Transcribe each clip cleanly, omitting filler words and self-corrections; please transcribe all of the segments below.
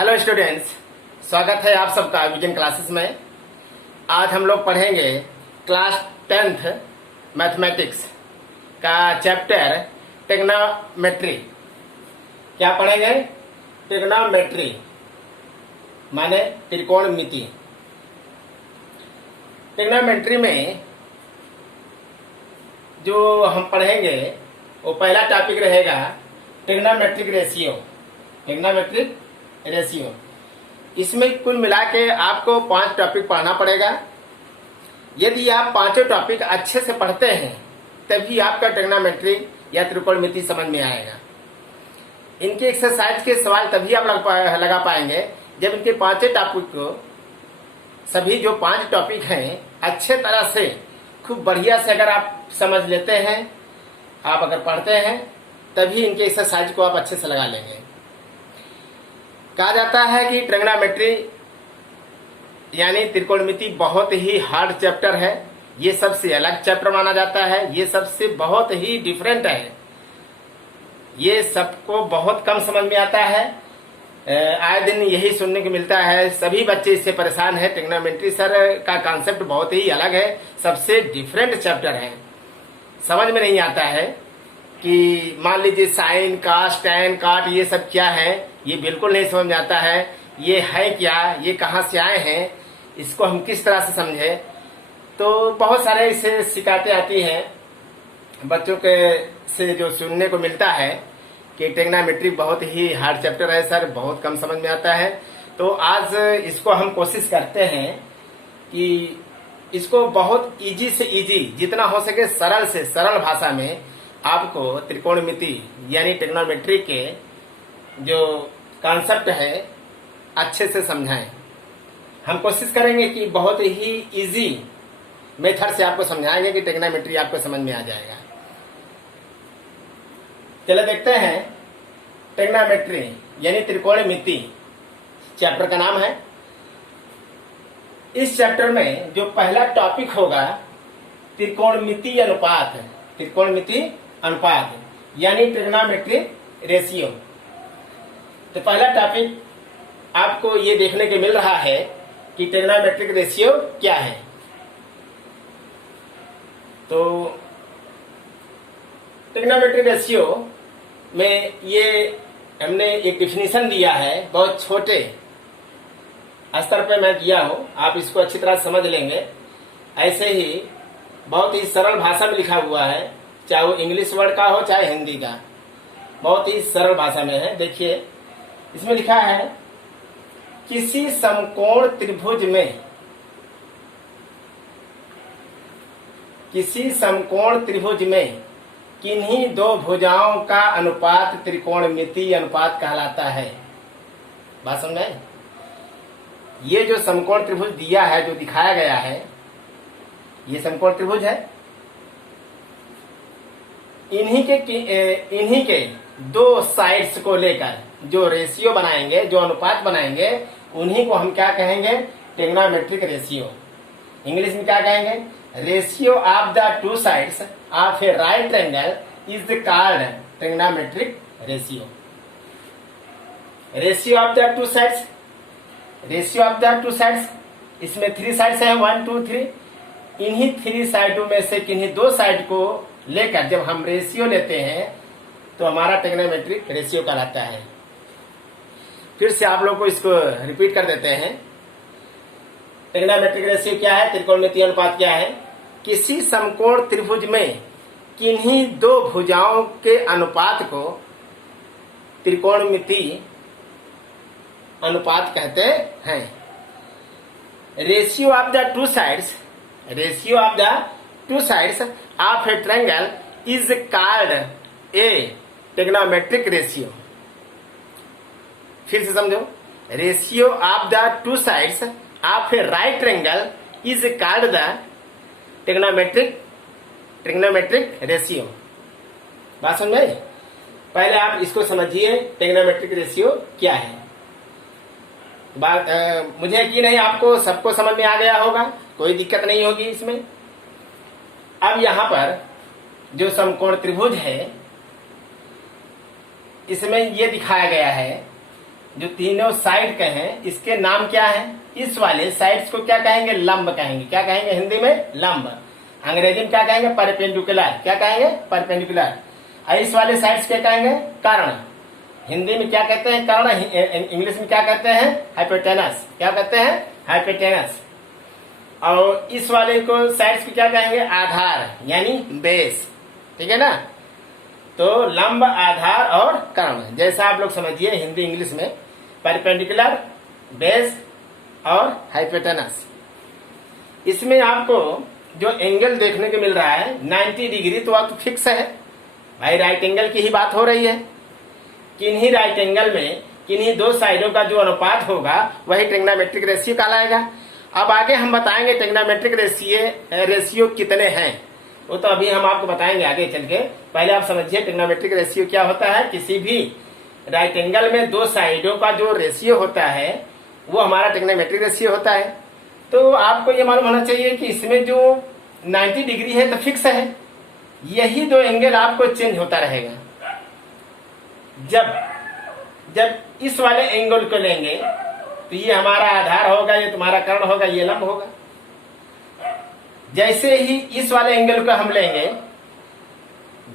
Hello students, स्वागत है आप सबका विजन क्लासेस में। आज हम लोग पढ़ेंगे क्लास 10th मैथमेटिक्स का चैप्टर ट्रिग्नोमेट्री। क्या पढ़ेंगे? ट्रिग्नोमेट्री माने त्रिकोणमिति। ट्रिग्नोमेट्री में जो हम पढ़ेंगे वो पहला टॉपिक रहेगा ट्रिग्नोमेट्रिक रेशियो। ट्रिग्नोमेट्रिक रेशियो, इसमें कुल मिला के आपको 5 टॉपिक पढ़ना पड़ेगा। यदि आप 5 टॉपिक अच्छे से पढ़ते हैं तभी आपका ट्रिग्नोमेट्री या त्रिकोणमिति समझ में आएगा। इनके एक्सरसाइज के सवाल तभी आप लगा पाएंगे जब इनके 5 टॉपिक को, सभी जो 5 टॉपिक हैं, अच्छे तरह से खूब बढ़िया से अगर आप समझ लेते हैं, आप अगर पढ़ते हैं, तभी इनके एक्सरसाइज को आप अच्छे से लगा लेंगे। कहा जाता है कि ट्रिग्नोमेट्री यानी त्रिकोणमिति बहुत ही हार्ड चैप्टर है। ये सबसे अलग चैप्टर माना जाता है। ये सबसे बहुत ही डिफरेंट है। ये सबको बहुत कम समझ में आता है। आए दिन यही सुनने को मिलता है, सभी बच्चे इससे परेशान है। ट्रिग्नोमेट्री सर का कॉन्सेप्ट बहुत ही अलग है, सबसे डिफरेंट चैप्टर है। समझ में नहीं आता है कि मान लीजिए साइन, कास, टैन, काट ये सब क्या है, ये बिल्कुल नहीं समझ में आता है। ये है क्या, ये कहाँ से आए हैं, इसको हम किस तरह से समझे। तो बहुत सारे इससे शिकायतें आती हैं बच्चों के से, जो सुनने को मिलता है कि ट्रिग्नोमेट्री बहुत ही हार्ड चैप्टर है सर, बहुत कम समझ में आता है। तो आज इसको हम कोशिश करते हैं कि इसको बहुत इजी से इजी, जितना हो सके सरल से सरल भाषा में आपको त्रिकोणमिति यानी ट्रिग्नोमेट्री के जो कॉन्सेप्ट है अच्छे से समझाएं। हम कोशिश करेंगे कि बहुत ही इजी मेथड से आपको समझाएंगे कि ट्रिग्नोमेट्री आपको समझ में आ जाएगा। चलो देखते हैं ट्रिग्नोमेट्री यानी त्रिकोणमिति चैप्टर का नाम है। इस चैप्टर में जो पहला टॉपिक होगा त्रिकोणमिति अनुपात। त्रिकोणमिति अनुपात यानी ट्रिग्नोमेट्रिक रेशियो। तो पहला टॉपिक आपको ये देखने को मिल रहा है कि ट्रिग्नोमेट्रिक रेशियो क्या है। तो ट्रिग्नोमेट्रिक रेशियो में ये हमने एक डिफिनीशन दिया है, बहुत छोटे स्तर पे मैं दिया हूं, आप इसको अच्छी तरह समझ लेंगे। ऐसे ही बहुत ही सरल भाषा में लिखा हुआ है, चाहे वो इंग्लिश वर्ड का हो चाहे हिंदी का, बहुत ही सरल भाषा में है। देखिए इसमें लिखा है, किसी समकोण त्रिभुज में, किसी समकोण त्रिभुज में किन्हीं 2 भुजाओं का अनुपात त्रिकोणमिति अनुपात कहलाता है। बात समझ में? ये जो समकोण त्रिभुज दिया है, जो दिखाया गया है, ये समकोण त्रिभुज है। इन्हीं के 2 साइड्स को लेकर जो रेशियो बनाएंगे, जो अनुपात बनाएंगे, उन्हीं को हम क्या कहेंगे? Trigonometric ratio. इंग्लिश में क्या कहेंगे? Ratio of the 2 sides of A right triangle is called trigonometric ratio. Ratio of the 2 sides, ratio of the 2 sides, इसमें 3 साइड्स हैं, 1 2 3। इन्हीं 3 साइडों में से किन्हीं 2 साइड को लेकर जब हम रेशियो लेते हैं तो हमारा ट्रिग्नोमेट्रिक रेशियो कहलाता है। फिर से आप लोग को इसको रिपीट कर देते हैं। ट्रिग्नोमेट्रिक रेशियो क्या है? त्रिकोणमिति अनुपात क्या है? किसी समकोण त्रिभुज में किन्हीं 2 भुजाओं के अनुपात को त्रिकोणमिति अनुपात कहते हैं। Ratio of the 2 sides, ratio of the 2 sides of A triangle is called a trigonometric ratio. फिर से समझो, ratio of the 2 sides of A right triangle is called the trigonometric ratio. बात समझ में? पहले आप इसको समझिए ट्रिग्नोमेट्रिक रेशियो क्या है। मुझे यकीन है आपको सबको समझ में आ गया होगा, कोई दिक्कत नहीं होगी इसमें। अब यहां पर जो समकोण त्रिभुज है, इसमें यह दिखाया गया है जो तीनों साइड के हैं इसके नाम क्या है? इस वाले साइड्स को क्या कहेंगे? लंब कहेंगे। क्या कहेंगे हिंदी में? लंब। अंग्रेजी में क्या कहेंगे? परपेंडिकुलर। क्या कहेंगे? परपेंडिकुलर। और इस वाले साइड्स क्या कहेंगे? कर्ण। हिंदी में क्या कहते हैं? कर्ण। इंग्लिश में क्या कहते हैं? हाइपोटेनस। क्या कहते हैं? हाइपोटेनस। और इस वाले को साइड्स को क्या कहेंगे? आधार यानी बेस। ठीक है ना? तो लंब, आधार और कर्ण, जैसा आप लोग समझिए हिंदी इंग्लिश में, परपेंडिकुलर, बेस और हाइपोटेनस। इसमें आपको जो एंगल देखने को मिल रहा है 90 डिग्री, तो आप फिक्स है भाई, राइट एंगल की ही बात हो रही है। किन्हीं राइट एंगल में किन्हीं दो साइडों का जो अनुपात होगा वही ट्रिग्नोमेट्रिक रेशियो कहलाएगा। अब आगे हम बताएंगे ट्रिग्नोमेट्रिक रेशियो कितने हैं, वो तो अभी हम आपको बताएंगे आगे चल के। पहले आप समझिए ट्रिग्नोमेट्रिक रेशियो क्या होता है। किसी भी राइट एंगल में दो साइडों का जो रेशियो होता है वो हमारा ट्रिग्नोमेट्रिक रेशियो होता है। तो आपको ये मालूम होना चाहिए कि इसमें जो 90 डिग्री है तो फिक्स है, यही दो एंगल आपको चेंज होता रहेगा। जब इस वाले एंगल को लेंगे तो ये हमारा आधार होगा, ये तुम्हारा कर्ण होगा, ये लंब होगा। जैसे ही इस वाले एंगल को हम लेंगे,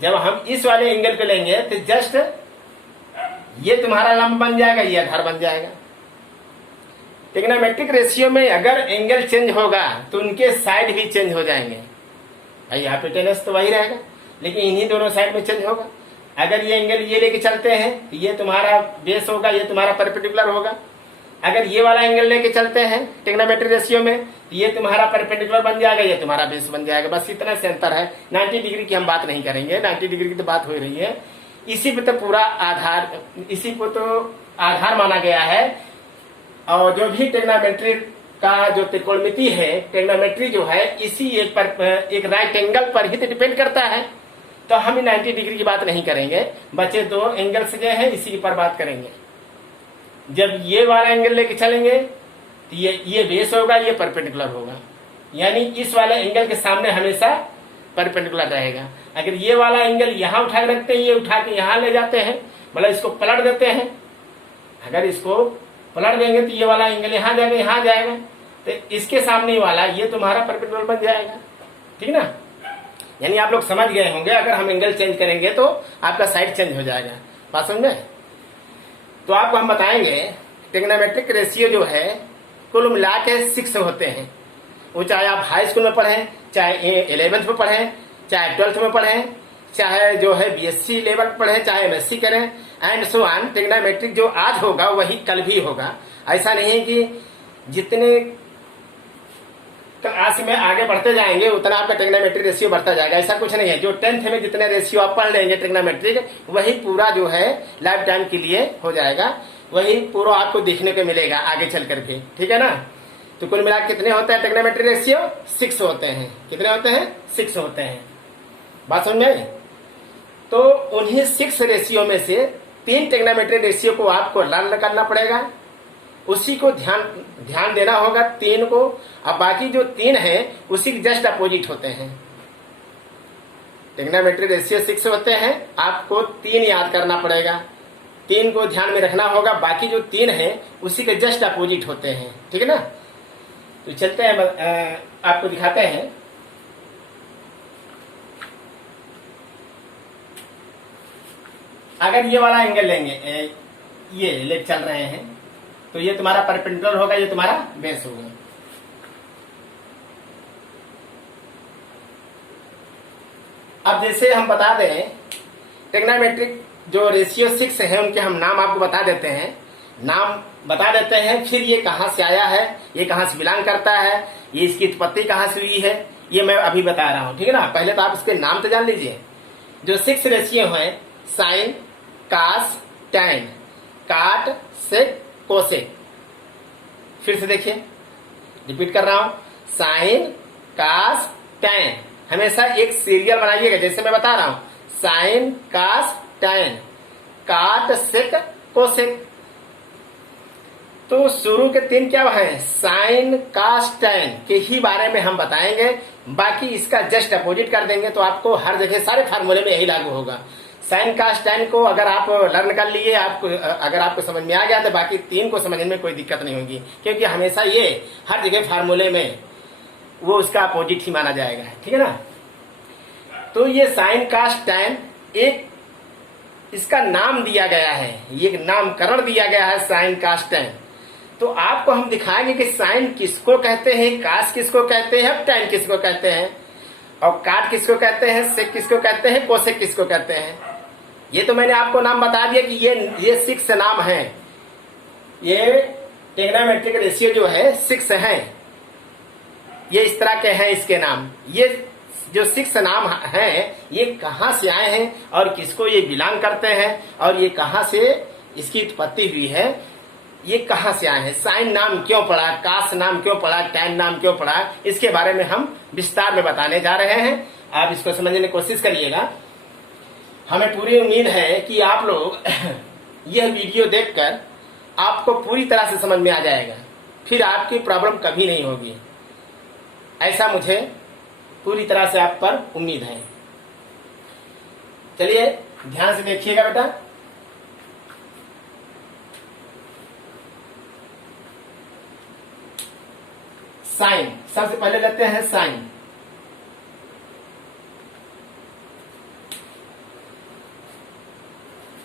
जब हम इस वाले एंगल को लेंगे तो जस्ट ये तुम्हारा लंब बन जाएगा, ये आधार बन जाएगा। ट्रिग्नोमेट्रिक रेशियो में अगर एंगल चेंज होगा तो उनके साइड भी चेंज हो जाएंगे भाई। हाइपोटेनस तो वही रहेगा, लेकिन इन्हीं दोनों साइड में चेंज होगा। अगर ये एंगल ये लेके चलते हैं तो ये तुम्हारा बेस होगा, ये तुम्हारा परपेंडिकुलर होगा। अगर ये वाला एंगल लेके चलते हैं ट्रिग्नोमेट्रिक रेशियो में तो ये तुम्हारा परपेंडिकुलर बन जाएगा, ये तुम्हारा बेस बन जाएगा। बस इतना से अंतर है। 90 डिग्री की हम बात नहीं करेंगे, 90 डिग्री की तो बात हो रही है। इसी पे तो पूरा आधार, इसी को तो आधार माना गया है। और जो भी ट्रिग्नोमेट्री का जो त्रिकोणमिति है, ट्रिग्नोमेट्री जो है इसी एक राइट एंगल पर ही तो डिपेंड करता है। तो हम 90 डिग्री की बात नहीं करेंगे, बचे दो एंगल्स जो है इसी पर बात करेंगे। जब ये वाला एंगल लेके चलेंगे तो ये बेस होगा, ये परपेंडिकुलर होगा, यानी इस वाले एंगल के सामने हमेशा परपेंडिकुलर रहेगा। अगर ये वाला एंगल यहाँ उठा के रखते हैं, ये उठा के यहाँ ले जाते हैं, मतलब इसको पलट देते हैं, अगर इसको पलट देंगे तो ये वाला एंगल यहाँ जाएगा, यहाँ जाएगा, तो इसके सामने वाला ये तुम्हारा परपेंडिकुलर बन जाएगा। ठीक ना? यानी आप लोग समझ गए होंगे, अगर हम एंगल चेंज करेंगे तो आपका साइड चेंज हो जाएगा। बात समझ में? तो आपको हम बताएंगे ट्रिग्नोमेट्रिक रेशियो जो है कुल मिला के 6 होते हैं। वो चाहे आप हाई स्कूल में पढ़ें, चाहे 11th में पढ़ें, चाहे 12th में पढ़ें, चाहे जो है BSc लेवल पढ़ें, चाहे MSc करें, एंड सो ऑन। ट्रिग्नोमेट्रिक जो आज होगा वही कल भी होगा। ऐसा नहीं है कि जितने क्लास में आगे बढ़ते जाएंगे उतना आपका ट्रिग्नोमेट्रिक रेशियो बढ़ता जाएगा, ऐसा कुछ नहीं है। जो 10th में जितने रेशियो आप पढ़ लेंगे ट्रिग्नोमेट्रिक, वही पूरा जो है लाइफ टाइम के लिए हो जाएगा, वही पूरा आपको देखने को मिलेगा आगे चल करके। ठीक है ना? तो कुल मिला कितने होते हैं ट्रिग्नोमेट्रिक रेशियो? 6 होते हैं। कितने होते हैं? 6 होते हैं। बात समझ में? तो उन्हीं 6 रेशियो में से 3 ट्रिग्नोमेट्रिक रेशियो को आपको लर्न करना पड़ेगा, उसी को ध्यान देना होगा 3 को। अब बाकी जो 3 है उसी के जस्ट अपोजिट होते हैं। ट्रिग्नोमेट्रिक रेशियो 6 होते हैं, आपको 3 याद करना पड़ेगा, 3 को ध्यान में रखना होगा। बाकी जो 3 है उसी के जस्ट अपोजिट होते हैं। ठीक है ना? तो चलते हैं, आपको दिखाते हैं। अगर ये वाला एंगल लेंगे, ये ले चल रहे हैं, तो ये तुम्हारा परपेंडिकुलर होगा, ये तुम्हारा बेस होगा। अब जैसे हम बता दें ट्रिग्नोमेट्रिक जो रेशियो 6 है उनके हम नाम आपको बता देते हैं, नाम बता देते हैं, फिर ये कहाँ से आया है, ये कहाँ से बिलोंग करता है, ये इसकी उत्पत्ति कहाँ से हुई है, ये मैं अभी बता रहा हूँ। ठीक है ना? पहले तो आप इसके नाम तो जान लीजिए। जो 6 रेशियो है, साइन, कास, टैन, काट, सेक, कोसेक। फिर से देखिए, रिपीट कर रहा हूं, साइन, कास, टैन। हमेशा एक सीरियल बनाइएगा, जैसे मैं बता रहा हूं, साइन, कास, टैन, काट, सेक, कोसेक। तो शुरू के 3 क्या है? साइन, कास, टैन के ही बारे में हम बताएंगे, बाकी इसका जस्ट अपोजिट कर देंगे तो आपको हर जगह सारे फार्मूले में यही लागू होगा। साइन कास टैन को अगर आप लर्न कर लिए, आपको अगर आपको समझ में आ गया तो बाकी तीन को समझने में कोई दिक्कत नहीं होगी, क्योंकि हमेशा ये हर जगह फार्मूले में वो उसका अपोजिट ही माना जाएगा। ठीक है ना। तो ये साइन कास टैन एक इसका नाम दिया गया है, ये नामकरण दिया गया है साइन कास टैन। तो आपको हम दिखाएंगे कि साइन किसको कहते हैं, कास किसको कहते हैं, अब टैन किसको कहते हैं, और काट किसको कहते हैं, सेक किसको कहते हैं, कोसेक किसको कहते हैं। ये तो मैंने आपको नाम बता दिया कि ये 6 नाम हैं। ये ट्रिग्नोमेट्रिक रेशियो जो है 6 हैं, ये इस तरह के हैं इसके नाम। ये जो 6 नाम हैं ये कहां से आए हैं और किसको ये बिलोंग करते हैं, और ये कहां से इसकी उत्पत्ति हुई है, ये कहां से आए हैं, साइन नाम क्यों पड़ा, कास नाम क्यों पड़ा, टैन नाम क्यों पड़ा, इसके बारे में हम विस्तार में बताने जा रहे हैं। आप इसको समझने की कोशिश करिएगा। हमें पूरी उम्मीद है कि आप लोग यह वीडियो देखकर आपको पूरी तरह से समझ में आ जाएगा, फिर आपकी प्रॉब्लम कभी नहीं होगी, ऐसा मुझे पूरी तरह से आप पर उम्मीद है। चलिए ध्यान से देखिएगा बेटा। साइन, सबसे पहले लेते हैं साइन।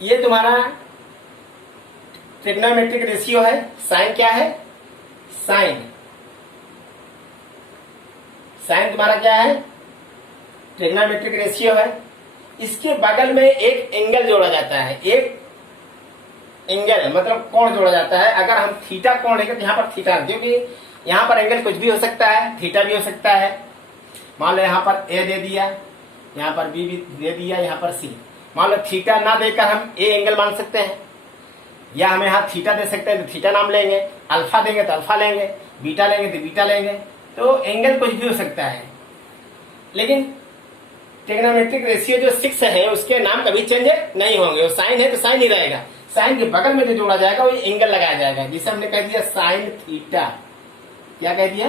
ये तुम्हारा ट्रिग्नोमेट्रिक रेशियो है। साइन क्या है, साइन तुम्हारा क्या है, ट्रिग्नोमेट्रिक रेशियो है। इसके बगल में एक एंगल जोड़ा जाता है, एक एंगल मतलब कोण जोड़ा जाता है। अगर हम थीटा कोण लेंगे तो यहाँ पर थीटा, क्योंकि यहाँ पर एंगल कुछ भी हो सकता है, थीटा भी हो सकता है। मान लो यहाँ पर ए दे दिया, यहाँ पर बी भी दे दिया, यहाँ पर सी। मान लो थीटा ना देकर हम ए एंगल मान सकते हैं, या हमें यहाँ थीटा दे सकते हैं तो थीटा नाम लेंगे, अल्फा देंगे तो अल्फा लेंगे, बीटा लेंगे तो बीटा लेंगे। तो एंगल कुछ भी हो सकता है, लेकिन ट्रिग्नोमेट्रिक रेशियो जो 6 है उसके नाम कभी चेंज नहीं होंगे। वो साइन है तो साइन ही रहेगा। साइन के बगल में जो जोड़ा जाएगा वो एंगल लगाया जाएगा, जिसे हमने कह दिया साइन थीटा। क्या कह दिया,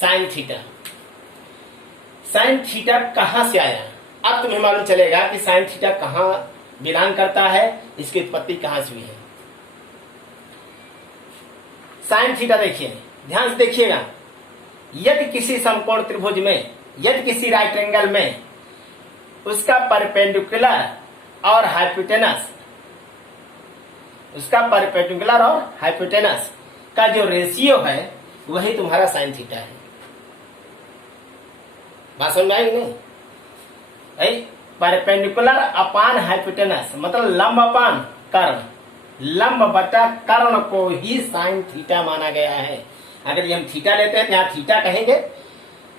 साइन थीटा। साइन थीटा कहां से आया, अब तुम्हें मालूम चलेगा कि साइन थीटा कहां बिलोंग करता है, इसकी उत्पत्ति कहां से हुई है। साइन थीटा देखिए, ध्यान से देखिएगा। यदि किसी समकोण त्रिभुज में, यदि किसी राइट एंगल में उसका परपेंडिकुलर और हाइपोटेनस, उसका परपेंडिकुलर और हाइपोटेनस का जो रेशियो है वही तुम्हारा साइन थीटा है। बात समझ में आई नहीं? परपेंडिकुलर अपान हाइपोटेनस मतलब लंब अपान कर्ण, लंब बटा कर्ण को ही साइन थीटा माना गया है। अगर ये हम थीटा लेते हैं तो यहाँ थीटा कहेंगे,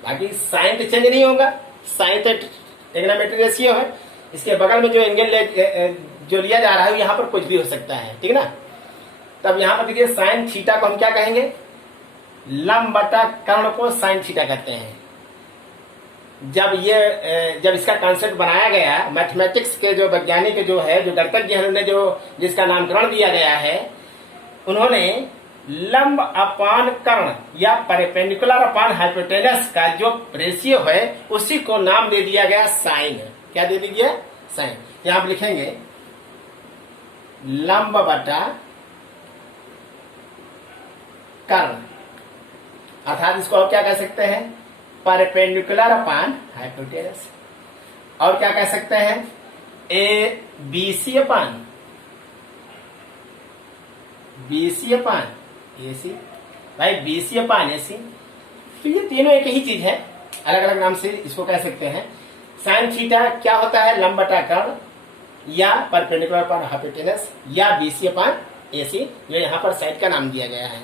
बाकी साइन तो चेंज नहीं होगा। साइन तो ट्रिग्नोमेट्रिक रेशियो है, इसके बगल में जो एंगल जो लिया जा रहा है यहाँ पर कुछ भी हो सकता है। ठीक ना। तब यहाँ पर देखिए साइन थीटा को हम क्या कहेंगे, लंब बटा कर्ण को साइन थीटा कहते हैं। जब इसका कॉन्सेप्ट बनाया गया, मैथमेटिक्स के जो वैज्ञानिक जो है, जो गणितज्ञ हैं, उन्होंने जो जिसका नामकरण दिया गया है, उन्होंने लंब अपान कर्ण या परपेंडिकुलर अपान हाइपोटेनस का जो रेशियो है उसी को नाम दे दिया गया साइन। क्या दे दिया, साइन। यहां आप लिखेंगे लंब बटा कर्ण, अर्थात इसको और क्या कह सकते हैं, परपेंडिकुलर अपान हाइपोटेनस। और क्या कह सकते हैं, ए बी सी अपान ए सी। भाई बी सी अपान ए सी, तो ये तीनों एक ही चीज है, अलग अलग नाम से इसको कह सकते हैं। साइन थीटा क्या होता है, लंब बटा कर्ण या परपेंडिकुलर अपान हाइपोटेनस या बी सी अपान ए सी, जो यहाँ पर साइड का नाम दिया गया है।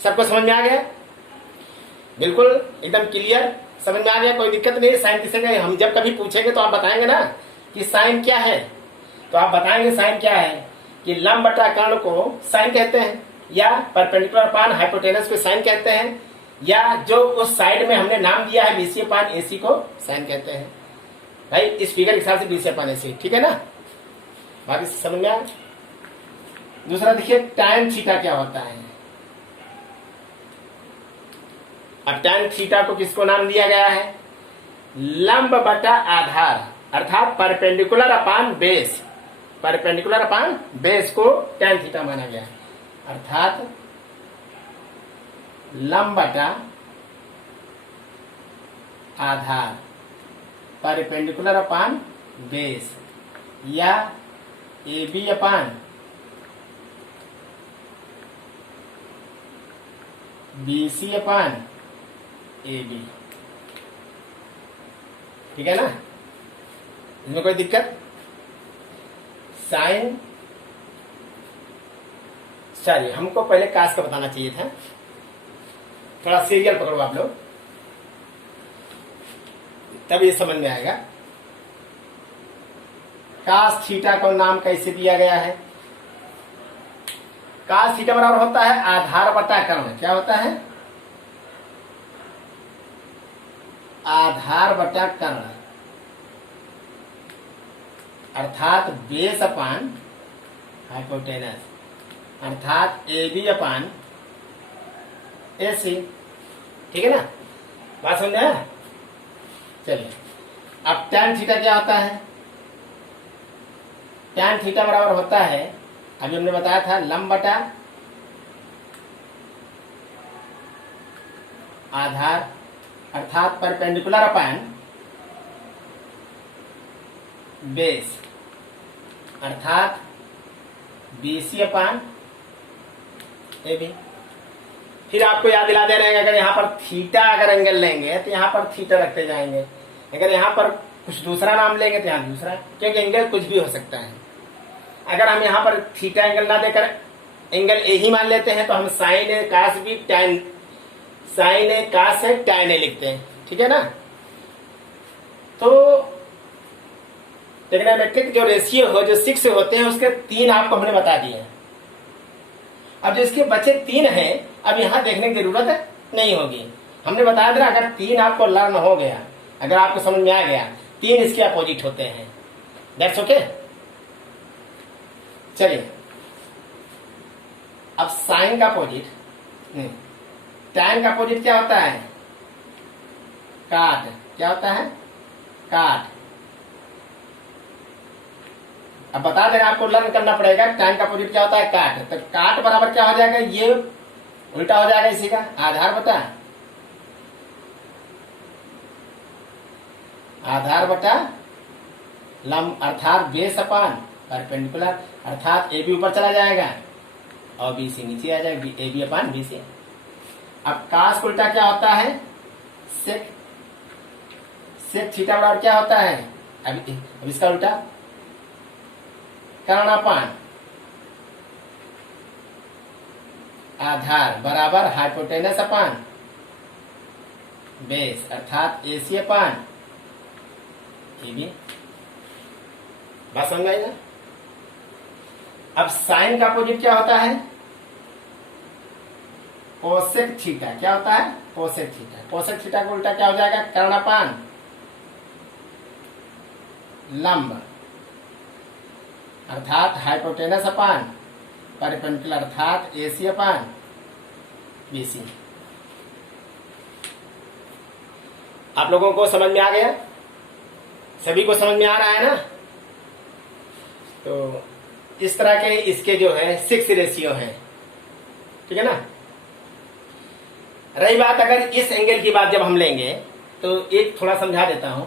सबको समझ में आ गया, बिल्कुल एकदम क्लियर समझ में आ गया, कोई दिक्कत नहीं। साइन किसे कहें, हम जब कभी पूछेंगे तो आप बताएंगे ना कि साइन क्या है, तो आप बताएंगे साइन क्या है, कि लंब बटा कर्ण को साइन कहते हैं, या परपेंडिकुलर अपान हाइपोटेनस को साइन कहते हैं, या जो उस साइड में हमने नाम दिया है बीसी अपान एसी को साइन कहते हैं। भाई इस फिगर के हिसाब से बीसी अपान एसी, ठीक है ना। बाकी समझ में आया। दूसरा देखिए टैन थीटा क्या होता है। अब टैन थीटा को किसको नाम दिया गया है, लंब बटा आधार, अर्थात perpendicular upon base, perpendicular upon base को tan थीटा माना गया, अर्थात लंब बटा आधार परपेंडिकुलर अपान बेस, या A B upon B C upon A B. ठीक है ना, इसमें कोई दिक्कत? साइन, सॉरी हमको पहले कास का बताना चाहिए था, थोड़ा सीरियल पकड़ो आप लोग, तब ये समझ में आएगा। कास थीटा को नाम कैसे दिया गया है? कास थीटा बराबर होता है आधार बटा कर्ण। क्या होता है? आधार बटा कर्ण, अर्थात बेस अपान हाइपोटेनस, अर्थात ए बी अपान ए सी। ठीक है ना, बात समझ आया? चलिए, अब tan थीटा क्या होता है? tan थीटा बराबर होता है, अभी हमने बताया था, लंब बटा आधार, अर्थात परपेंडिकुलर अपान बेस, अर्थात BC अपान AB। फिर आपको याद दिला दे रहे हैं, अगर यहाँ पर थीटा अगर एंगल लेंगे तो यहाँ पर थीटा रखते जाएंगे, अगर यहाँ पर कुछ दूसरा नाम लेंगे तो यहाँ दूसरा, क्योंकि एंगल कुछ भी हो सकता है। अगर हम यहाँ पर थीटा एंगल ना देकर एंगल ए ही मान लेते हैं तो हम साइन ए कास बी tan, साइन ए कास है tan ए लिखते हैं। ठीक है ना, तो ट्रिग्नोमेट्रिक जो रेशियो हो, जो 6 होते हैं, उसके 3 आपको हमने बता दिए। अब जो इसके बचे 3 हैं, अब यहाँ देखने की जरूरत नहीं होगी, हमने बताया था। अगर 3 आपको लर्न हो गया, अगर आपको समझ में आ गया, 3 इसके अपोजिट होते हैं। That's okay. चलिए, अब साइन का अपोजिट, tan का अपोजिट क्या होता है? काट। क्या होता है? काट। अब बता दें, आपको लर्न करना पड़ेगा, tan का अपोजिट क्या होता है? काट। तो काट बराबर क्या हो जाएगा? ये उल्टा हो जाएगा इसी का, आधार बटा आधार बटा लंब, अर्थात बेस अपान परपेंडिकुलर, अर्थात ए बी ऊपर चला जाएगा और बी सी नीचे आ जाएगा, ए बी अपान बी सी। अब कास उल्टा क्या होता है? सेक। सेक थीटा बराबर क्या होता है? अब इसका उल्टा कर्ण अपान आधार बराबर हाइपोटेनस अपान बेस, अर्थात ए सी अपान ए बी। बात समझ आई ना? अब साइन का अपोजिट क्या होता है? Cosec theta. क्या होता है? Cosec theta. कोसेक थीटा का उल्टा क्या हो जाएगा? कर्णपान लंब, अर्थात हाइपोटेनस अपान परपेंडिकुलर, अर्थात एसी अपान बीसी। आप लोगों को समझ में आ गया? सभी को समझ में आ रहा है ना? तो इस तरह के इसके जो है 6 रेशियो है। ठीक है ना? रही बात अगर इस एंगल की बात जब हम लेंगे तो एक थोड़ा समझा देता हूं।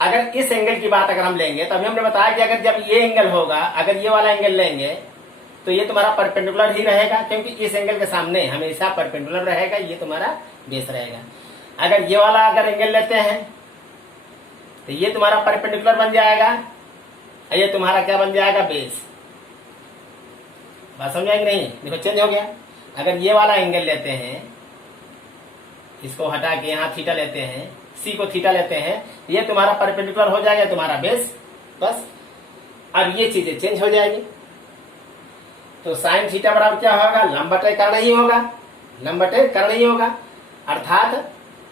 अगर इस एंगल की बात अगर हम लेंगे तो अभी हमने बताया कि अगर जब ये एंगल होगा, अगर ये वाला एंगल लेंगे तो ये तुम्हारा परपेंडिकुलर ही रहेगा, क्योंकि इस एंगल के सामने हमेशा परपेंडिकुलर रहेगा, ये तुम्हारा बेस रहेगा। अगर ये वाला अगर एंगल लेते हैं तो ये तुम्हारा परपेंडिकुलर बन जाएगा, ये तुम्हारा क्या बन जाएगा? बेस। बात समझ आएगी नहीं? देखो चेंज हो गया। अगर ये वाला एंगल लेते हैं, इसको हटा के यहाँ थीटा लेते हैं, सी को थीटा लेते हैं, ये तुम्हारा परपेंडिकुलर हो जाएगा, तुम्हारा बेस। बस अब ये चीजें चेंज हो जाएगी। तो साइन थीटा बराबर क्या होगा? लंब बटे कर्ण ही होगा, लंब बटे कर्ण ही होगा, अर्थात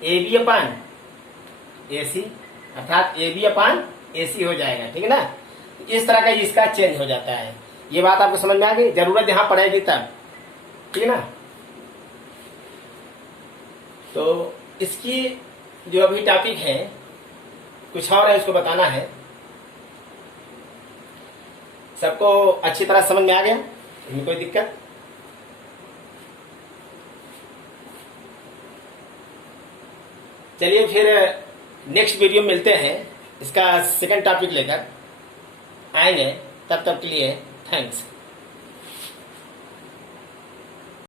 ए बी अपान ए सी, अर्थात ए बी अपान ए सी हो जाएगा। ठीक है ना? इस तरह का इसका चेंज हो जाता है। ये बात आपको समझ में आ गई? जरूरत यहां पड़ेगी तब। ठीक है ना? तो इसकी जो अभी टॉपिक है कुछ और है, उसको बताना है। सबको अच्छी तरह समझ में आ गया? इनमें कोई दिक्कत? चलिए फिर नेक्स्ट वीडियो में मिलते हैं, इसका सेकंड टॉपिक लेकर आएंगे। तब तक के लिए थैंक्स।